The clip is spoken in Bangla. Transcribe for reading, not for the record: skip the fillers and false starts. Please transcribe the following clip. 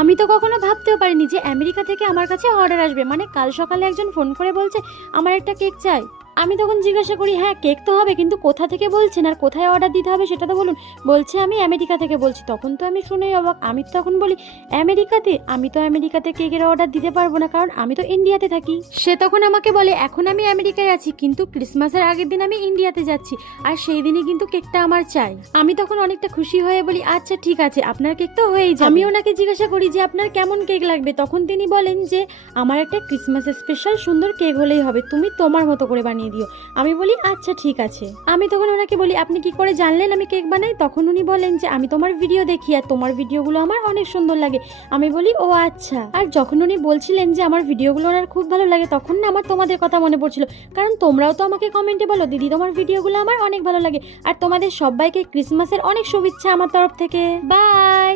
আমি তো কখনো ভাবতেও পারিনি যে আমেরিকা থেকে আমার কাছে অর্ডার আসবে। মানে কাল সকালে একজন ফোন করে বলছে আমার একটা কেক চাই। আমি তখন জিজ্ঞাসা করি হ্যাঁ কেক তো হবে, কিন্তু কোথা থেকে বলছেন আর কোথায় অর্ডার দিতে হবে সেটা তো বলুন। বলছে আমি আমেরিকা থেকে বলছি। তখন তো আমি শুনেই অবাক। আমি তো তখন বলি আমেরিকাতে? আমি তো আমেরিকাতে কেকের অর্ডার দিতে পারবো না, কারণ আমি তো ইন্ডিয়াতে থাকি। সে তখন আমাকে বলে এখন আমি আমেরিকায় আছি, কিন্তু ক্রিসমাসের আগের দিন আমি ইন্ডিয়াতে যাচ্ছি, আর সেই দিনই কিন্তু কেকটা আমার চাই। আমি তখন অনেকটা খুশি হয়ে বলি আচ্ছা ঠিক আছে, আপনার কেক তো হয়েই যাবে। আমি ওনাকে জিজ্ঞাসা করি যে আপনার কেমন কেক লাগবে। তখন তিনি বলেন যে আমার একটা ক্রিসমাসের স্পেশাল সুন্দর কেক হলেই হবে, তুমি তোমার মতো করে বানিয়ে দিও। আমি বলি আচ্ছা ঠিক আছে। আমি তখন ওনাকে বলি আপনি কি করে জানলেন আমি কেক বানাই? তখন উনি বলেন যে আমি তোমার ভিডিও দেখি আর তোমার ভিডিওগুলো আমার অনেক সুন্দর লাগে। আমি বলি ও আচ্ছা। আর যখন উনি বলছিলেন যে আমার ভিডিওগুলো ওনার খুব ভালো লাগে, তখন না আমার তোমাদের কথা মনে পড়ছিল, কারণ তোমরাও তো আমাকে কমেন্টে বলো দিদি তোমার ভিডিওগুলো আমার অনেক ভালো লাগে। আর তোমাদের সবাইকে ক্রিসমাসের অনেক শুভেচ্ছা আমার তরফ থেকে। বাই।